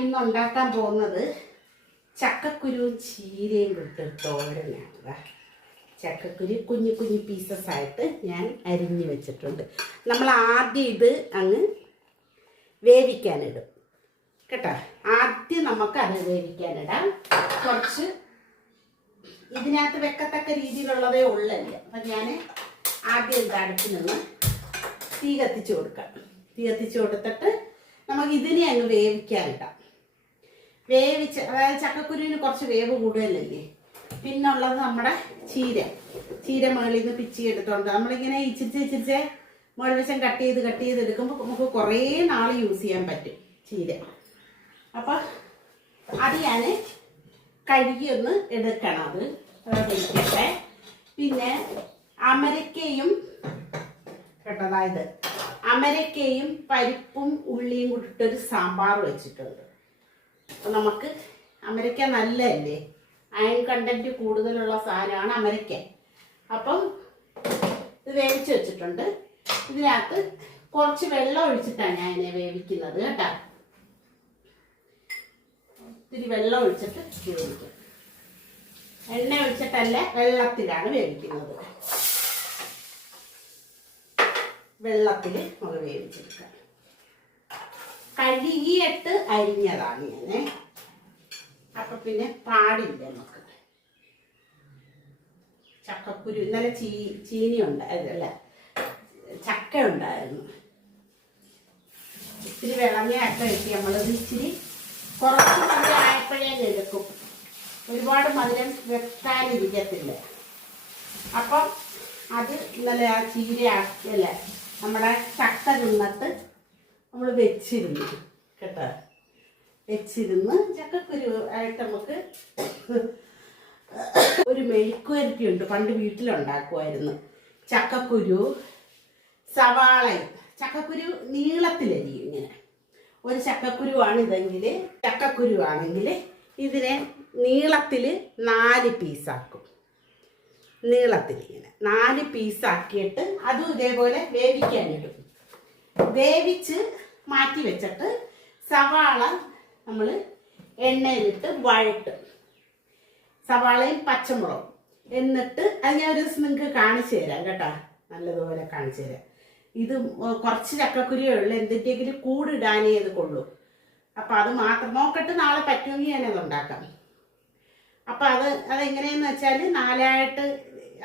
ഇന്ന് ഉണ്ടാക്കാൻ പോകുന്നത് ചക്കക്കുരുവും ചീരയും ഇട്ട് തോരനാണ്. ചക്കക്കുരു കുഞ്ഞു കുഞ്ഞു പീസസ് ആയിട്ട് ഞാൻ അരിഞ്ഞു വെച്ചിട്ടുണ്ട്. നമ്മൾ ആദ്യം ഇത് അങ്ങ് വേവിക്കാനിടും കേട്ടോ. ആദ്യം നമുക്ക് അത് വേവിക്കാനിടാം. കുറച്ച് ഇതിനകത്ത് വെക്കത്തക്ക രീതിയിലുള്ളതേ ഉള്ളല്ലേ. അപ്പം ഞാൻ ആദ്യം ഇത് അടുപ്പിൽ നിന്ന് തീ കത്തിച്ച് കൊടുക്കാം. തീ കത്തിച്ച് കൊടുത്തിട്ട് നമുക്ക് ഇതിനെ അങ്ങ് വേവിക്കാനിടാം. വേവിച്ച്, അതായത് ചക്കക്കുരുവിന് കുറച്ച് വേവ് കൂടുതലല്ലേ. പിന്നുള്ളത് നമ്മുടെ ചീര മുകളിൽ നിന്ന് പിച്ചി എടുത്തോണ്ട് നമ്മളിങ്ങനെ ഇച്ചിരിച്ച് മുകളിവശം കട്ട് ചെയ്ത് എടുക്കുമ്പോൾ നമുക്ക് കുറേ നാൾ യൂസ് ചെയ്യാൻ പറ്റും ചീര. അപ്പം അത് ഞാൻ കഴുകി ഒന്ന് എടുക്കണം. അത് വെക്കട്ടെ. പിന്നെ അമരക്കയും കേട്ടോ, അതായത് അമരക്കയും പരിപ്പും ഉള്ളിയും കൂടിയിട്ടൊരു സാമ്പാർ വെച്ചിട്ടുണ്ട്. അപ്പം നമുക്ക് അമരക്ക നല്ലതല്ലേ, അയൺ കണ്ടന്റ് കൂടുതലുള്ള സാധനമാണ് അമരക്ക. അപ്പം ഇത് വേവിച്ച് വെച്ചിട്ടുണ്ട്. ഇതിനകത്ത് കുറച്ച് വെള്ളം ഒഴിച്ചിട്ടാണ് ഞാൻ ഇതിനെ വേവിക്കുന്നത് കേട്ടോ. ഇത്തിരി വെള്ളം ഒഴിച്ചിട്ട് വേവിക്കും. എണ്ണ ഒഴിച്ചിട്ടല്ല, വെള്ളത്തിലാണ് വേവിക്കുന്നത്. വെള്ളത്തിൽ നമ്മൾ വേവിച്ചെടുക്കാം. കഴുകിയിട്ട് അരിഞ്ഞതാണ് ഞാൻ. അപ്പൊ പിന്നെ പാടില്ല നമുക്ക്. ചക്കക്കുരു ഇന്നലെ ചീനി ഉണ്ടായിരുന്നല്ല, ചക്ക ഉണ്ടായിരുന്നു. ഇത്തിരി വിളഞ്ഞയൊക്കെ വെച്ച് നമ്മളത് ഇച്ചിരി കുറച്ച് മധുരം ആയപ്പോഴേ എടുക്കും. ഒരുപാട് മധുരം വെക്കാനിരിക്കത്തില്ല. അപ്പം അത് ഇന്നലെ ആ ചീര അല്ല, നമ്മുടെ ചക്ക തിന്നിട്ട് നമ്മൾ വെച്ചിരുന്നു കേട്ടോ. വെച്ചിരുന്ന് ചക്കക്കുരു ആയിട്ട് നമുക്ക് ഒരു മെഴുക്കുവരട്ടി ഉണ്ട്, പണ്ട് വീട്ടിലുണ്ടാക്കുമായിരുന്നു. ചക്കക്കുരു, സവാളയും. ചക്കക്കുരു നീളത്തിലരിയും ഇങ്ങനെ. ഒരു ചക്കക്കുരുവാണിതെങ്കിൽ, ചക്കക്കുരുവാണെങ്കിൽ ഇതിനെ നീളത്തിൽ 4 പീസാക്കും. നീളത്തിൽ ഇങ്ങനെ 4 പീസാക്കിയിട്ട് അതും ഇതേപോലെ വേവിക്കാനിടും. വേവിച്ച് മാറ്റി വെച്ചിട്ട് സവാള നമ്മൾ എണ്ണയിലിട്ട് വഴട്ടും, സവാളയും പച്ചമുളകും. എന്നിട്ട് അത് ഞാൻ ഒരു ദിവസം നിങ്ങൾക്ക് കാണിച്ചു തരാം കേട്ടോ, നല്ലതുപോലെ കാണിച്ചു തരാം. ഇത് കുറച്ച് ചക്കക്കുരിയേ ഉള്ളൂ, എന്തിൻ്റെങ്കിലും കൂടിടാനേ ഇത് കൊള്ളൂ. അപ്പം അത് മാത്രം നോക്കട്ട്, നാളെ പറ്റുമെങ്കിൽ ഞാനത് ഉണ്ടാക്കാം. അപ്പം അതെങ്ങനെയെന്ന് വെച്ചാൽ 4ആയിട്ട്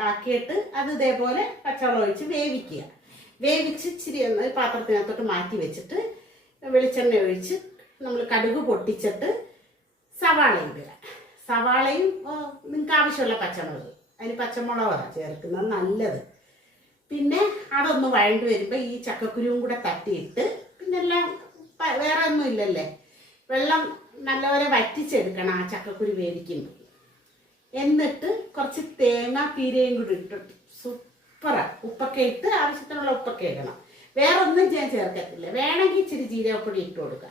ആക്കിയിട്ട് അത് ഇതേപോലെ പച്ചവെള്ളം ഒഴിച്ച് വേവിക്കുക. വേവിച്ച് ഇച്ചിരി ഒന്ന് പാത്രത്തിനകത്തോട്ട് മാറ്റി വെച്ചിട്ട് വെളിച്ചെണ്ണ ഒഴിച്ച് നമ്മൾ കടുക് പൊട്ടിച്ചിട്ട് സവാളയും ഇടുക. സവാളയും നിങ്ങൾക്ക് ആവശ്യമുള്ള പച്ചമുളക്, അതിന് പച്ചമുളകാണ് ചേർക്കുന്നത് നല്ലത്. പിന്നെ അതൊന്ന് വഴണ്ടി വരുമ്പോൾ ഈ ചക്കക്കുരുവും കൂടെ തട്ടിയിട്ട്, പിന്നെ എല്ലാം വേറെ ഒന്നും ഇല്ലല്ലേ, വെള്ളം നല്ലപോലെ വറ്റിച്ചെടുക്കണം ആ ചക്കക്കുരു വേവിക്കുമ്പോൾ. എന്നിട്ട് കുറച്ച് തേങ്ങ പീരയും കൂടി ഇട്ടിട്ട് സൂപ്പറാണ്. ഉപ്പൊക്കെ ഇട്ട് ആവശ്യത്തിനുള്ള ഉപ്പൊക്കെ ഇടണം. വേറെ ഒന്നും ഞാൻ ചേർക്കത്തില്ല. വേണമെങ്കിൽ ഇച്ചിരി ജീരകപ്പൊടി ഇട്ട് കൊടുക്കുക,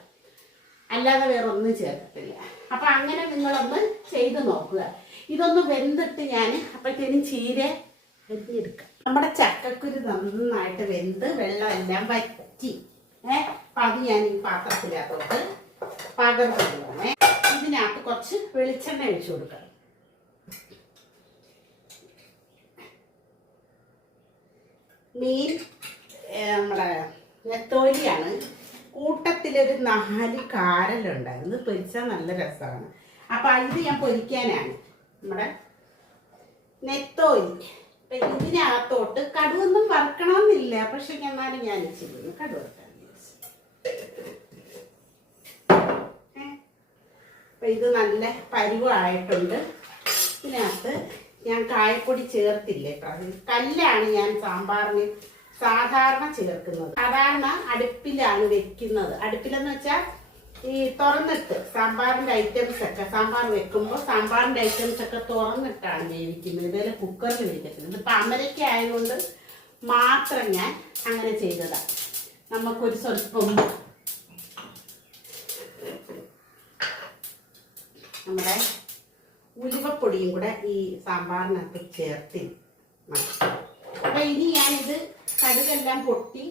അല്ലാതെ വേറെ ഒന്നും ചേർക്കത്തില്ല. അപ്പം അങ്ങനെ നിങ്ങളൊന്ന് ചെയ്ത് നോക്കുക. ഇതൊന്ന് വെന്തിട്ട് ഞാൻ അപ്പോഴത്തേനും ചീര വെന്തെടുക്കാം. നമ്മുടെ ചക്കക്കുരു നന്നായിട്ട് വെന്ത് വെള്ളം എല്ലാം വറ്റി. അപ്പം അത് ഞാൻ ഈ പാത്രത്തിനകത്തോട്ട് പകർന്നു. ഇതിനകത്ത് കുറച്ച് വെളിച്ചെണ്ണ ഒഴിച്ചു കൊടുക്കാം. മീൻ നമ്മുടെ നെത്തോലിയാണ്. കൂട്ടത്തിലൊരു 4 കാരലുണ്ടായിരുന്നു, പൊരിച്ചാൽ നല്ല രസമാണ്. അപ്പം ഇത് ഞാൻ പൊരിക്കാനാണ് നമ്മുടെ നെത്തോലി. അപ്പം ഇതിനകത്തോട്ട് കടുവൊന്നും വറുക്കണമെന്നില്ല, പക്ഷെ എന്നാലും ഞാൻ ഇച്ചിരി കടുവ വറുക്കാൻ അപ്പം ഇത് നല്ല പരുവായിട്ടുണ്ട്. ഇതിനകത്ത് ഞാൻ കായപ്പൊടി ചേർത്തില്ലേ, കല്ലാണ് ഞാൻ സാമ്പാറിന് സാധാരണ ചേർക്കുന്നത്. സാധാരണ അടുപ്പിലാണ് വെക്കുന്നത്. അടുപ്പിലെന്ന് വെച്ചാൽ ഈ തുറന്നിട്ട് സാമ്പാറിൻ്റെ ഐറ്റംസ് ഒക്കെ, സാമ്പാർ വെക്കുമ്പോൾ സാമ്പാറിൻ്റെ ഐറ്റംസ് ഒക്കെ തുറന്നിട്ടാണ് വേവിക്കുന്നത്. ഇതേപോലെ കുക്കറിൽ വേവിക്കുന്നത്. ഇതിപ്പോൾ അമരക്ക ആയതുകൊണ്ട് മാത്രം ഞാൻ അങ്ങനെ ചെയ്തതാണ്. നമുക്കൊരു സ്വല്പം നമ്മുടെ ഉലുവപ്പൊടിയും കൂടെ ഈ സാമ്പാറിനകത്ത് ചേർത്തി. അപ്പം ഇനി ഞാനിത് കടുകെല്ലാം പൊട്ടി.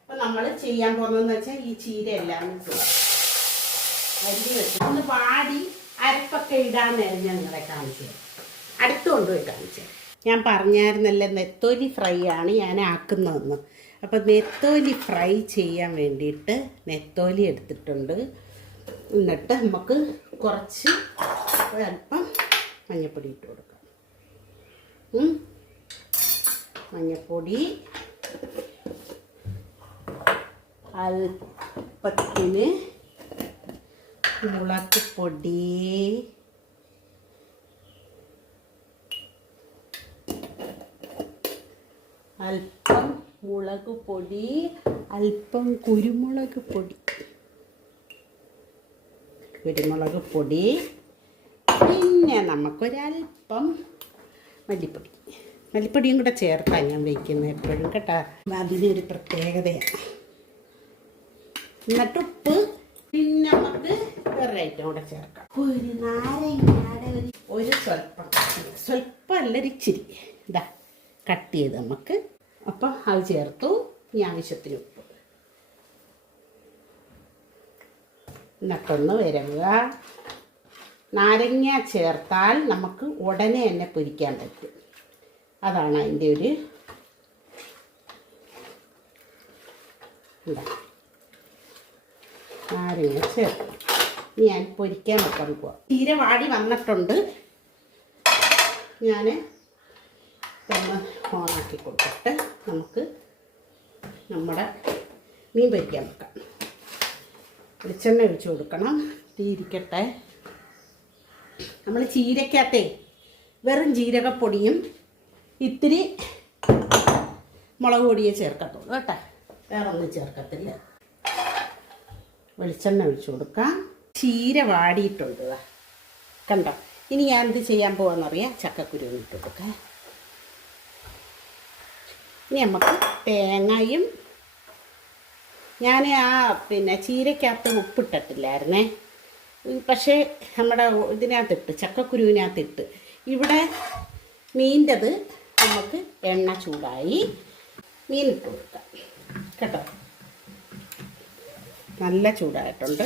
അപ്പം നമ്മൾ ചെയ്യാൻ പോകുന്നതെന്ന് വെച്ചാൽ ഈ ചീര എല്ലാം അരിഞ്ഞ് വെച്ച് ഒന്ന് വാടി അരപ്പൊക്കെ ഇടാൻ നേരം ഞാൻ നിങ്ങളെ കാണിച്ചു തരാം. അടുത്ത് കൊണ്ടുപോയി കാണിച്ചു തരാം. ഞാൻ പറഞ്ഞായിരുന്നല്ലേ നെത്തോലി ഫ്രൈ ആണ് ഞാൻ ആക്കുന്നതെന്ന്. അപ്പോൾ നെത്തോലി ഫ്രൈ ചെയ്യാൻ വേണ്ടിയിട്ട് നെത്തോലി എടുത്തിട്ടുണ്ട്. എന്നിട്ട് നമുക്ക് കുറച്ച് അല്പം മഞ്ഞൾപ്പൊടി ഇട്ട് കൊടുക്കാം. മഞ്ഞൾപ്പൊടി അല്പത്തിന് മുളക് പൊടി, അല്പം മുളക് പൊടി, അല്പം കുരുമുളക് പൊടി, പിന്നെ നമുക്കൊരല്പം മല്ലിപ്പൊടിയും കൂടെ ചേർത്താണ് ഞാൻ വയ്ക്കുന്നത് എപ്പോഴും കേട്ടോ. അതിനൊരു പ്രത്യേകതയാണ്. എന്നിട്ട് ഉപ്പ്, പിന്നെ നമുക്ക് വേറെ ഐറ്റം കൂടെ ചേർക്കാം. ഒരു നാരങ്ങയുടെ ഒരു സ്വല്പം അല്ല ഇച്ചിരി ഇതാ കട്ട് ചെയ്ത് നമുക്ക്. അപ്പം അത് ചേർത്തു. ഇനി ആവശ്യത്തിന് ഉപ്പ്. എന്നിട്ടൊന്ന് വരവുക. നാരങ്ങ ചേർത്താൽ നമുക്ക് ഉടനെ തന്നെ പൊരിക്കാൻ പറ്റും. അതാണ് അതിൻ്റെ ഒരു നാരങ്ങ ചേർത്ത് ഞാൻ പൊരിക്കാൻ വെക്കാൻ പോവാം. തീരെ വാടി വന്നിട്ടുണ്ട്. ഞാൻ ഒന്ന് ഓണാക്കി കൊടുത്തിട്ട് നമുക്ക് നമ്മുടെ മീൻ പൊരിക്കാൻ വെക്കാം. വെളിച്ചെണ്ണ ഒഴിച്ച് കൊടുക്കണം. തീരിക്കട്ടെ. നമ്മൾ ചീരക്കകത്തെ വെറും ജീരകപ്പൊടിയും ഇത്തിരി മുളക് പൊടിയെ ചേർക്കത്തുള്ളൂ കേട്ടോ, വേറെ ഒന്നും ചേർക്കത്തില്ല. വെളിച്ചെണ്ണ ഒഴിച്ച് കൊടുക്കാം. ചീര വാടിയിട്ടുണ്ട് കണ്ടോ. ഇനി ഞാൻ എന്ത് ചെയ്യാൻ പോവാന്നറിയാം. ചക്കക്കുരു ഇട്ട് കൊടുക്കാം. ഇനി നമുക്ക് തേങ്ങയും, ഞാൻ ചീരക്കകത്ത് ഉപ്പിട്ടിട്ടില്ലായിരുന്നേ, പക്ഷേ നമ്മുടെ ഇതിനകത്തിട്ട് ചക്കക്കുരുവിനകത്തിട്ട്. ഇവിടെ മീൻ്റെത് നമുക്ക് എണ്ണ ചൂടായി മീനിട്ട് കൊടുക്കാം കേട്ടോ. നല്ല ചൂടായിട്ടുണ്ട്.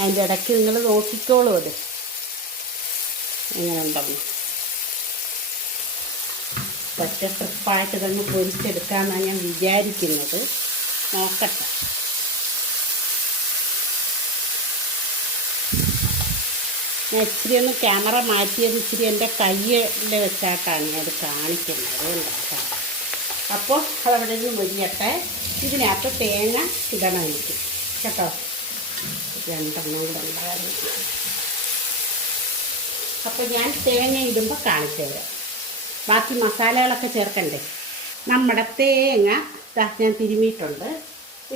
അതിൻ്റെ ഇടയ്ക്ക് നിങ്ങൾ നോക്കിക്കോളൂ അത് എങ്ങനെ ഉണ്ടെന്ന്. ഒറ്റ ട്രിപ്പായിട്ട് തന്നെ പൊരിച്ചെടുക്കാമെന്നാണ് ഞാൻ വിചാരിക്കുന്നത്. നോക്കട്ടെ. ഞാൻ ഇച്ചിരി ഒന്ന് ക്യാമറ മാറ്റിയത് ഇച്ചിരി എൻ്റെ കയ്യിൽ വെച്ചാട്ടാണ് ഞാൻ അത് കാണിക്കുന്നത് ഉണ്ടാക്കാം. അപ്പോൾ അതവിടെ നിന്ന് മുരിയട്ടെ. ഇതിനകത്ത് തേങ്ങ ഇടണം എനിക്ക് കേട്ടോ. രണ്ടെണ്ണം കൂടെ ഉണ്ടായിരുന്നു. അപ്പോൾ ഞാൻ തേങ്ങ ഇടുമ്പോൾ കാണിച്ചു തരാം. ബാക്കി മസാലകളൊക്കെ ചേർക്കണ്ടേ. നമ്മുടെ തേങ്ങ ഞാൻ തിരുമിയിട്ടുണ്ട്.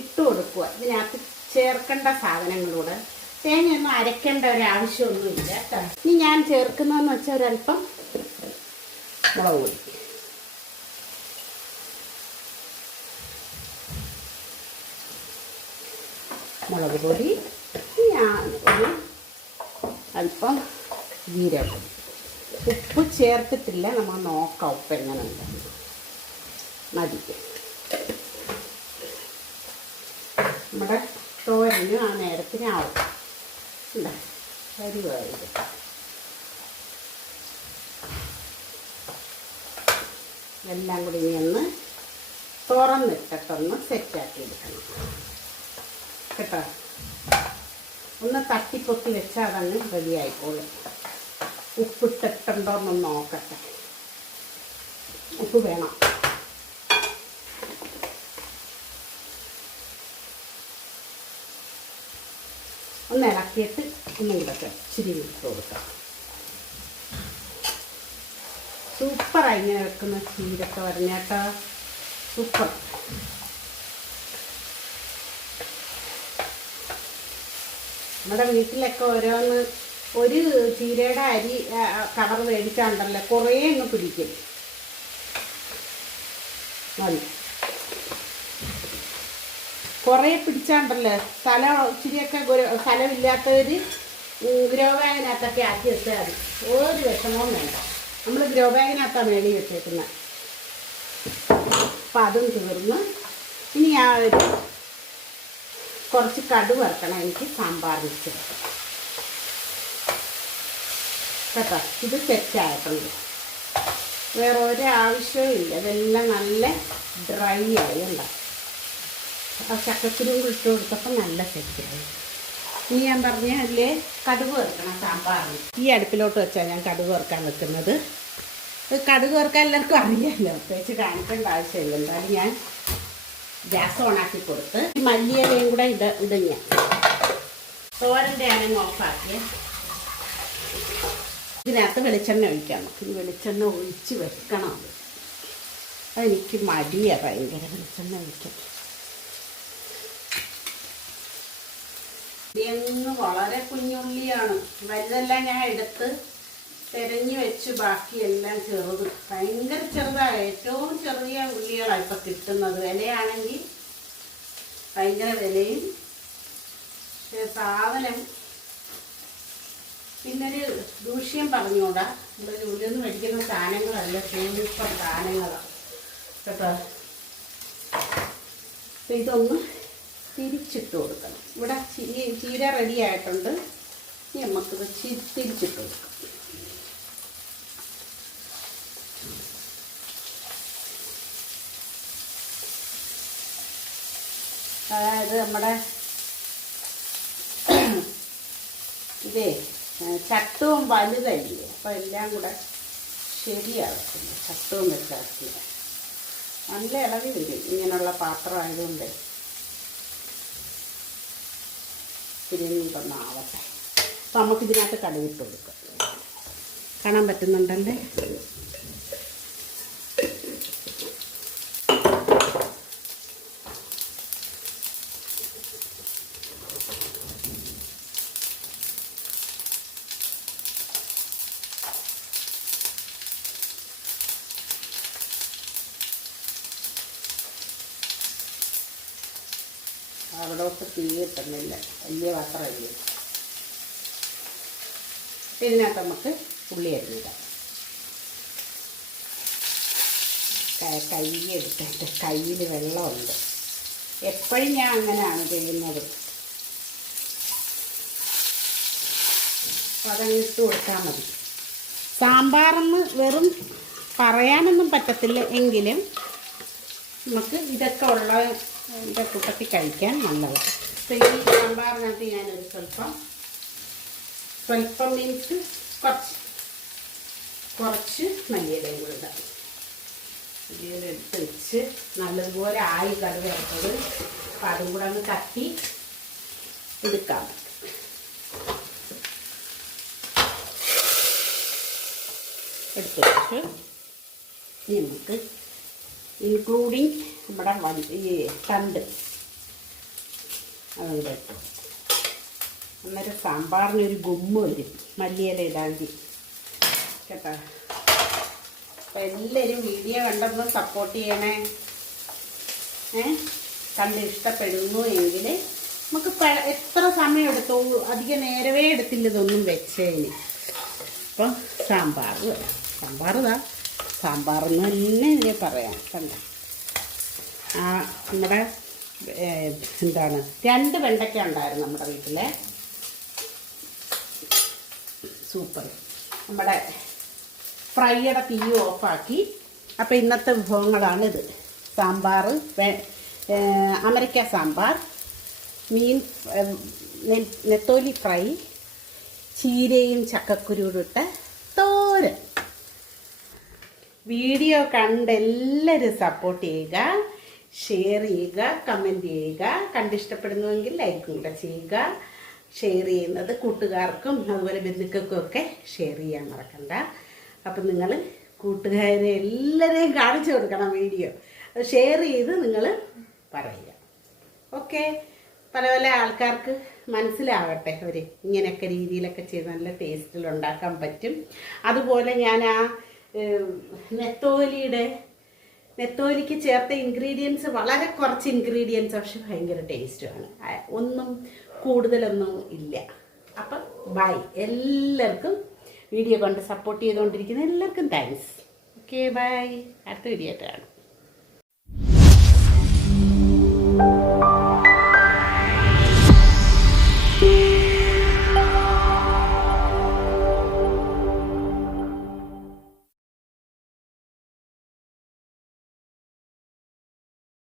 ഇട്ട് കൊടുക്കുക. ഇതിനകത്ത് ചേർക്കേണ്ട സാധനങ്ങളൂടെ. തേങ്ങയൊന്നും അരയ്ക്കേണ്ട ഒരാവശ്യമൊന്നുമില്ല കേട്ടോ. ഇനി ഞാൻ ചേർക്കുന്നതെന്ന് വെച്ചാൽ ഒരല്പം മുളക് പൊടി, ഞാൻ ഒരു അല്പം ജീരകം. ഉപ്പ് ചേർത്തിട്ടില്ല, നമ്മൾ നോക്കാം ഉപ്പ് എങ്ങനെ ഉണ്ടെന്ന്. മതി. നമ്മുടെ തോരന് ആ നേരത്തിനാവും. അരിവായത് എല്ലാം കൂടി ഇനി ഒന്ന് തുറന്നിട്ടൊന്ന് സെറ്റാക്കി എടുക്കണം കേട്ടോ. ഒന്ന് തട്ടിപ്പൊത്തി വെച്ചാൽ അതങ്ങ് റെഡി ആയിക്കോളും. ഉപ്പിട്ടിട്ടുണ്ടോയെന്നൊന്ന് നോക്കട്ടെ. ഉപ്പ് വേണം. ഒന്ന് ഇളക്കിയിട്ട് ഒന്നും കൂടെ ഇച്ചിരി ഇട്ട് കൊടുക്കാം. സൂപ്പറായി ഇങ്ങനെ വെക്കുന്ന ചീരൊക്കെ പറഞ്ഞേട്ടോ. സൂപ്പർ. നമ്മുടെ വീട്ടിലൊക്കെ ഓരോന്ന് ഒരു ചീരയുടെ അരി കവർ മേടിച്ചാണ്ടല്ലോ കുറേ അങ്ങ് പിടിക്കും. മതി. കുറേ പിടിച്ചാണ്ടല്ലോ സ്ഥലം ഇച്ചിരിയൊക്കെ സ്ഥലമില്ലാത്തവർ ഗ്രോവാഗിനകത്തൊക്കെ ആക്കി വെച്ചാൽ മതി. ഒരു വിഷമവും വേണ്ട. നമ്മൾ ഗ്രോ ബാഗിനകത്താണ് മേടി വെച്ചേക്കുന്നത്. അപ്പം അതും തീർന്ന്. ഇനി ആ ഒരു കുറച്ച് കടുക് വറുക്കണം എനിക്ക് സാമ്പാർ വെച്ച് കേട്ടോ. ഇത് സെറ്റായിട്ടുണ്ട്, വേറെ ഒരാവശ്യവും ഇല്ല. ഇതെല്ലാം നല്ല ഡ്രൈ ആയി ഉണ്ടാവും. ആ ചക്കക്കുരു ഇട്ട് കൊടുത്തപ്പോൾ നല്ല സെറ്റായി. ഇനി ഞാൻ പറഞ്ഞ അതിലെ കടുക് വറുക്കണം സാമ്പാറിന്. ഈ അടുപ്പിലോട്ട് വെച്ചാൽ ഞാൻ കടുക് വറുക്കാൻ വെക്കുന്നത്. കടുക് വറുക്കാൻ എല്ലാവർക്കും അറിയാമല്ലോ, പ്രത്യേകിച്ച് കാണിക്കേണ്ട ആവശ്യമില്ല. എന്തായാലും ഞാൻ ഗ്യാസ് ഓണാക്കി കൊടുത്ത് ഈ മല്ലിയിലയും കൂടെ ഇടും ഞാൻ. തോരൻ്റെ ആണെങ്കിൽ ഓഫാക്കിയ ഇതിനകത്ത് വെളിച്ചെണ്ണ ഒഴിക്കാം. നമുക്ക് ഈ വെളിച്ചെണ്ണ ഒഴിച്ച് വെക്കണം. അതെനിക്ക് മടിയാണ് ഭയങ്കര വെളിച്ചെണ്ണ ഒഴിക്കാൻ. ഇതൊന്ന് വളരെ കുഞ്ഞുള്ളിയാണ്, വലുതെല്ലാം ഞാൻ എടുത്ത് തിരഞ്ഞു വെച്ച് ബാക്കിയെല്ലാം ചെറുത്, ഭയങ്കര ചെറുതാണ്. ഏറ്റവും ചെറിയ ഉള്ളികളാണ് ഇപ്പം കിട്ടുന്നത്. വിലയാണെങ്കിൽ ഭയങ്കര വിലയും. പക്ഷേ സാധനം പിന്നൊരു ദൂഷ്യം പറഞ്ഞുകൂടാ. നമ്മുടെ ഉള്ളിൽ നിന്ന് മേടിക്കുന്ന സാധനങ്ങളല്ല, സൂപ്പർ സാധനങ്ങളാണ് കേട്ടോ. അപ്പം ഇതൊന്ന് തിരിച്ചിട്ട് കൊടുക്കണം. ഇവിടെ ചീര റെഡി ആയിട്ടുണ്ട്. ഇനി നമുക്കിത് തിരിച്ചിട്ട് കൊടുക്കാം. അതായത് നമ്മുടെ ഇതേ ചട്ടവും വലുതല്ലേ, അപ്പം എല്ലാം കൂടെ ശരിയാകത്തില്ല. ചട്ടവും വെച്ചാക്കില്ല, നല്ല ഇളകി വരും ഇങ്ങനെയുള്ള പാത്രം ആയതുകൊണ്ട്. തിരിഞ്ഞൊന്നാവട്ടെ. അപ്പം നമുക്കിതിനകത്ത് കടുകിട്ട് കൊടുക്കാം. കാണാൻ പറ്റുന്നുണ്ടല്ലേ? അവിടോട്ട് തീ കിട്ടുന്നില്ല, വലിയ പാത്രമല്ലേ. ഇതിനകത്ത് നമുക്ക് ഉള്ളി അരിഞ്ഞിടാം. കൈ എടുത്തിട്ട് കയ്യിൽ വെള്ളമുണ്ട്. എപ്പോഴും ഞാൻ അങ്ങനെയാണ് ചെയ്യുന്നത്. അപ്പം അതങ്ങ് ഇട്ട് കൊടുത്താൽ മതി. സാമ്പാറെന്ന് വെറും പറയാനൊന്നും പറ്റത്തില്ല, എങ്കിലും നമുക്ക് ഇതൊക്കെ ഉള്ള ഇതിൻ്റെ കൂട്ടത്തിൽ കഴിക്കാൻ നല്ലതാണ്. അപ്പോൾ ഈ സാമ്പാറിനകത്ത് ഞാനൊരു സ്വല്പം മീൻസ് കുറച്ച് മല്ലിയിലയും കൂടെ ഇടാം. മല്ലിയില എടുത്ത് വെച്ച് നല്ലതുപോലെ ആയി കടുക് വറുത്തത്. അപ്പം അതും കൂടെ ഒന്ന് തട്ടി എടുക്കാം. എടുത്ത് വെച്ച് നമുക്ക് ഇൻക്ലൂഡിങ് നമ്മുടെ ഈ തണ്ട് അതിവിടെ ഇട്ടു. അന്നേരം സാമ്പാറിനൊരു ഗുമ്മ വരും മല്ലിയില ഇടാമെങ്കിൽ കേട്ടോ. അപ്പം എല്ലാവരും വീഡിയോ കണ്ടൊന്ന് സപ്പോർട്ട് ചെയ്യണേ. കണ്ട് ഇഷ്ടപ്പെടുന്നു എങ്കിൽ നമുക്ക് എത്ര സമയം എടുത്തു, അധികം നേരമേ എടുത്തില്ല ഇതൊന്നും വെച്ചതിന്. അപ്പം സാമ്പാറെന്ന് തന്നെ ഇതിനെ പറയാം. കണ്ട നമ്മുടെ എന്താണ് 2 വെണ്ടയ്ക്ക ഉണ്ടായിരുന്നു നമ്മുടെ വീട്ടിലെ. സൂപ്പർ. നമ്മുടെ ഫ്രൈയുടെ തീ ഓഫാക്കി. അപ്പോൾ ഇന്നത്തെ വിഭവങ്ങളാണിത്. സാമ്പാർ, അമരയ്ക്ക സാമ്പാർ, മീൻ നെത്തോലി ഫ്രൈ, ചീരയും ചക്കക്കുരുവിട്ട തോരൻ. വീഡിയോ കണ്ട് എല്ലാവരും സപ്പോർട്ട് ചെയ്യുക, ഷെയർ ചെയ്യുക, കമൻറ്റ് ചെയ്യുക. കണ്ടിഷ്ടപ്പെടുന്നുവെങ്കിൽ ലൈക്കും കൂടെ ചെയ്യുക. ഷെയർ ചെയ്യുന്നത് കൂട്ടുകാർക്കും അതുപോലെ ബന്ധുക്കൾക്കും ഒക്കെ ഷെയർ ചെയ്യാൻ മറക്കണ്ട. അപ്പം നിങ്ങൾ കൂട്ടുകാരെ എല്ലാവരെയും കാണിച്ചു കൊടുക്കണം വീഡിയോ. അത് ഷെയർ ചെയ്ത് നിങ്ങൾ പറയുക. ഓക്കെ, പല പല ആൾക്കാർക്ക് മനസ്സിലാവട്ടെ. അവർ ഇങ്ങനെയൊക്കെ രീതിയിലൊക്കെ ചെയ്ത് നല്ല ടേസ്റ്റിൽ ഉണ്ടാക്കാൻ പറ്റും. അതുപോലെ ഞാൻ ആ നെത്തോലിക്ക് ചേർത്ത ഇൻഗ്രീഡിയൻസ് വളരെ കുറച്ച് ഇൻഗ്രീഡിയൻസ്, പക്ഷെ ഭയങ്കര ടേസ്റ്റുമാണ്. ഒന്നും കൂടുതലൊന്നും ഇല്ല. അപ്പം ബൈ, എല്ലാവർക്കും വീഡിയോ കൊണ്ട് സപ്പോർട്ട് ചെയ്തുകൊണ്ടിരിക്കുന്ന എല്ലാവർക്കും താങ്ക്സ്. Okay bye. അടുത്ത വീഡിയോ ആയിട്ടാണ്.